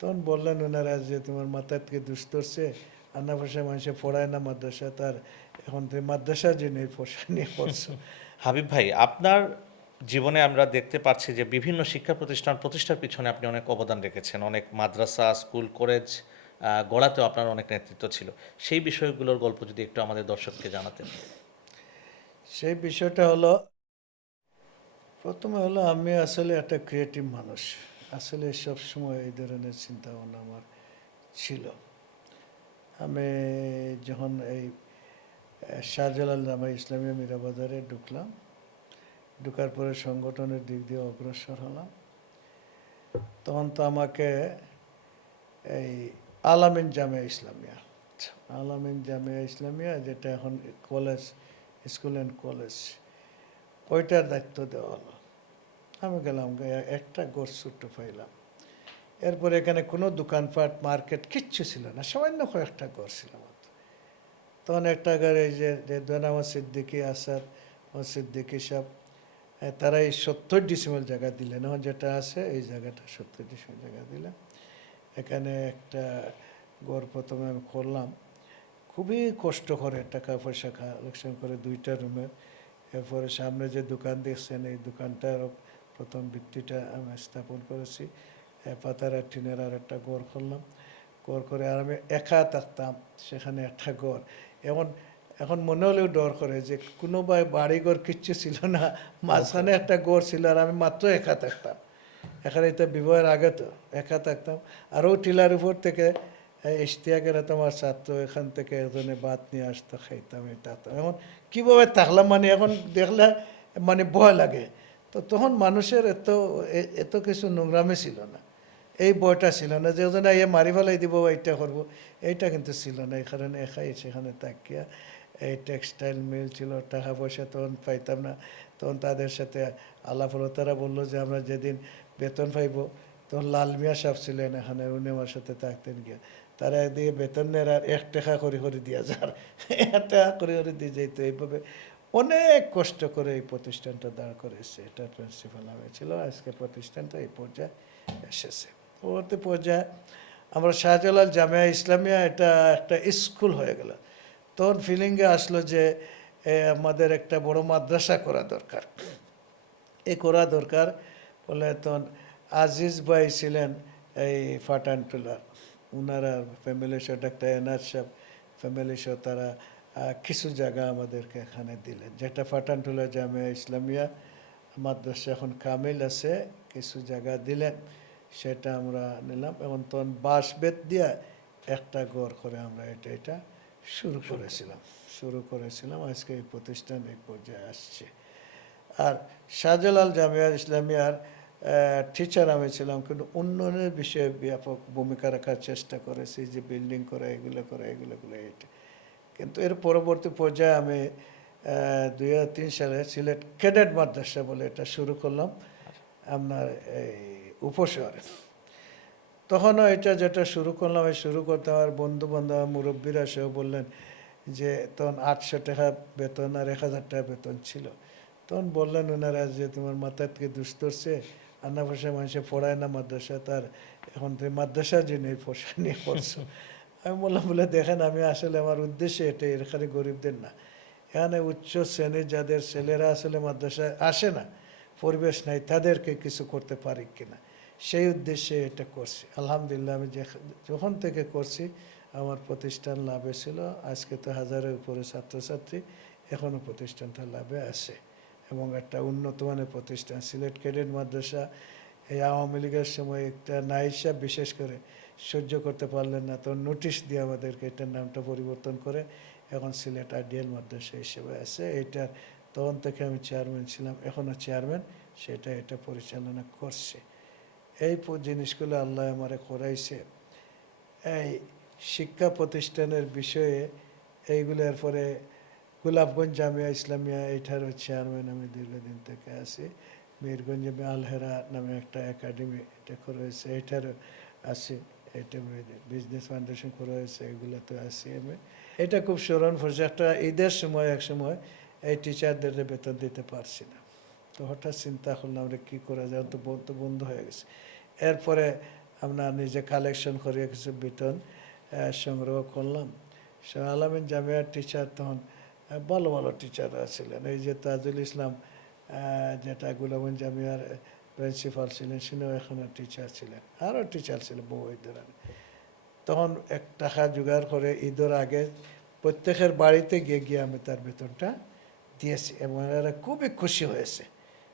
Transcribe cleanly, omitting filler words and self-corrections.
তখন বললেন ওনারা যে তোমার মাথায় থেকে দুষ ধরছে, আন্না ভাষায় মানুষে পড়ায় না মাদ্রাসা, তার এখন তুমি মাদ্রাসার জন্য এই পোশাক নিয়ে পড়ছো। হাবিব ভাই, আপনার জীবনে আমরা দেখতে পাচ্ছি যে বিভিন্ন শিক্ষা প্রতিষ্ঠান প্রতিষ্ঠার পিছনে আপনি অনেক অবদান রেখেছেন। অনেক মাদ্রাসা, স্কুল, কলেজ গড়াতেও আপনার অনেক নেতৃত্ব ছিল। সেই বিষয়গুলোর গল্প যদি একটু আমাদের দর্শককে জানাতেন। সেই বিষয়টা হলো, প্রথমে হলো আমি আসলে একটা ক্রিয়েটিভ মানুষ। আসলে সবসময় এই ধরনের চিন্তা ভাবনা আমার ছিল। আমি যখন এই শাহজালাল জামা ইসলামিয়া মীরাবাজারে ঢুকলাম, ঢুকার পরে সংগঠনের দিক দিয়ে অগ্রসর হলাম, তখন তো আমাকে এই আলামিন জামিয়া ইসলামিয়া, আলামিন জামিয়া ইসলামিয়া যেটা এখন কলেজ, স্কুল অ্যান্ড কলেজ, ওইটার দায়িত্ব দেওয়া হলো। আমি গেলাম, একটা গোর ছোট্ট পাইলাম। এরপরে এখানে কোনো দোকানপাট, মার্কেট কিচ্ছু ছিল না, সামান্য কয়েকটা ঘর ছিল মাত্র। তখন একটা ঘরে এই যে দোনামা সিদ্দিকি, আসাদ ও সিদ্দিকি সাহেব, তারা এই 70 ডিসিমেল জায়গা দিলেন। এখন যেটা আছে এই জায়গাটা 70 ডিসিমেল জায়গা দিলেন। এখানে একটা ঘর প্রথমে আমি করলাম, খুবই কষ্ট করে টাকা পয়সা কালেকশন করে 2টা রুমের। এরপরে সামনে যে দোকান দেখছেন এই দোকানটার প্রথম ভিত্তিটা আমি স্থাপন করেছি। পাতারা টিনের আর একটা ঘর করলাম, ঘর করে আর আমি একা থাকতাম সেখানে একটা ঘর। এখন এখন মনে হলেও ডর করে যে কোনো বাড়িঘর কিচ্ছু ছিল না, মাঝখানে একটা ঘর ছিল আর আমি মাত্র একা থাকতাম। এখানে তো বিবাহের আগে তো একা থাকতাম। আরও টিলার উপর থেকে ইশতিয়াকের তোমার ছাত্র এখান থেকে একজনে ভাত নিয়ে আসতো, খাইতাম, এই থাকতাম। এখন কীভাবে থাকলাম মানে এখন দেখলে মানে ভয় লাগে। তো তখন মানুষের এত কিছু নোংরামি ছিল না, এই বয়টা ছিল না যে ওজনে এ মারি ফেলাই দিব এইটা করবো, এইটা কিন্তু ছিল না। এই কারণে একাই সেখানে তাকিয়া, এই টেক্সটাইল মিল ছিল, টাকা পয়সা তখন পাইতাম না। তখন তাদের সাথে আলাপ হলো, তারা বললো যে আমরা যেদিন বেতন পাইব, তখন লাল মিয়া সাহেব ছিলেন এখানে, উনি আমার সাথে থাকতেন গিয়া, তারা দিয়ে বেতন নেয় আর 1 টাকা করে দিয়া যার 1 টাকা করে দিয়ে যেত। এইভাবে অনেক কষ্ট করে এই প্রতিষ্ঠানটা দাঁড় করেছে। এটা প্রিন্সিপাল আমি ছিল। আজকে প্রতিষ্ঠানটা এই পর্যায়ে এসেছে। পরবর্তী পর্যায়ে আমরা শাহজালাল জামিয়া ইসলামিয়া এটা একটা স্কুল হয়ে গেল। তখন ফিলিংয়ে আসলো যে আমাদের একটা বড় মাদ্রাসা করা দরকার। এ করা দরকার বলে তখন আজিজ ভাই ছিলেন এই ফাটানটুলার, ওনারা ফ্যামিলি সহ ডাক্তার এনার সাহেব ফ্যামিলি সহ তারা কিছু জায়গা আমাদেরকে এখানে দিলেন, যেটা ফাটানটুলা জামিয়া ইসলামিয়া মাদ্রাসা এখন কামিল আছে, কিছু জায়গা দিলেন, সেটা আমরা নিলাম। এবং তখন বাঁশ বেত দিয়া একটা ঘর করে আমরা এটা শুরু করেছিলাম। আজকে এই প্রতিষ্ঠান এই পর্যায়ে আসছে। আর শাহজালাল জামিয়া ইসলামিয়ার টিচার আমি ছিলাম, কিন্তু উন্নয়নের বিষয়ে ব্যাপক ভূমিকা রাখার চেষ্টা করেছি, যে বিল্ডিং করা, এগুলো করা, এগুলো এটা। কিন্তু এর পরবর্তী পর্যায়ে আমি 2003 সালে সিলেট ক্যাডেট মাদ্রাসা বলে এটা শুরু করলাম আপনার এই উপশহরে। তখনও এটা যেটা শুরু করলাম, এই শুরু করতে আমার বন্ধু বান্ধব মুরব্বীরা সেও বললেন যে তখন 800 টাকা বেতন আর 1000 টাকা বেতন ছিল। তখন বললেন ওনারা যে তোমার মাথায় থেকে দুষ ধরছে, আন্না ভাষায় মানুষে পড়ায় না মাদ্রাসা, তার এখন তুমি মাদ্রাসার জন্য এই পোশাক নিয়ে পড়ছো। আমি বললাম, বলে দেখেন আমি আসলে আমার উদ্দেশ্য এটাই, এখানে গরিবদের না, এখানে উচ্চ শ্রেণীর যাদের ছেলেরা আসলে মাদ্রাসায় আসে না, পরিবেশ নাই, তাদেরকে কিছু করতে পারি কিনা, সেই উদ্দেশ্যে এটা করছি। আলহামদুলিল্লাহ আমি যখন থেকে করছি আমার প্রতিষ্ঠান লাভে ছিল। আজকে তো 1000-এর উপরে ছাত্রছাত্রী, এখনও প্রতিষ্ঠানটা লাভে আছে এবং একটা উন্নত মানের প্রতিষ্ঠান। সিলেট ক্যাডেট মাদ্রাসা এই আওয়ামী লীগের সময় একটা নাইব সাহেব বিশেষ করে সহ্য করতে পারলেন না, তখন নোটিশ দিয়ে আমাদেরকে এটার নামটা পরিবর্তন করে এখন সিলেট আইডিয়াল মাদ্রাসা হিসেবে আছে। এটার তখন থেকে আমি চেয়ারম্যান ছিলাম, এখনও চেয়ারম্যান, এটা পরিচালনা করছে। এই জিনিসগুলো আল্লাহ আমারে করাইছে। এই শিক্ষা প্রতিষ্ঠানের বিষয়ে এইগুলোর পরে গোলাপগঞ্জ জামিয়া ইসলামিয়া, এইটারও চেয়ারম্যান আমি দীর্ঘদিন থেকে আছি। মীরগঞ্জে আলহেরা নামে একটা একাডেমি এটা করা হয়েছে, এটারও আছি। এটা বিজনেস ফাউন্ডেশন করা হয়েছে, এগুলোতে আছি আমি। এটা খুব স্মরণ পড়ছে, একটা ঈদের সময় এক সময় এই টিচারদের বেতন দিতে পারছি না, তো হঠাৎ চিন্তা করলাম আমরা কী করা যায়, তো বন্ধ হয়ে গেছে। এরপরে আমরা নিজে কালেকশন করে কিছু বেতন সংগ্রহ করলাম। শাহ আলামিন জামিয়ার টিচার তখন ভালো ভালো টিচাররা ছিলেন। এই যে তাজুল ইসলাম যেটা গুলাবন জামিয়ার প্রিন্সিপাল ছিলেন, সেও এখনও টিচার ছিলেন, আরও টিচার ছিলেন বহু ঈদের আগে। তখন এক টাকা জোগাড় করে ঈদের আগে প্রত্যেকের বাড়িতে গিয়ে গিয়ে আমি তার বেতনটা দিয়েছি এবং এরা খুবই খুশি হয়েছে।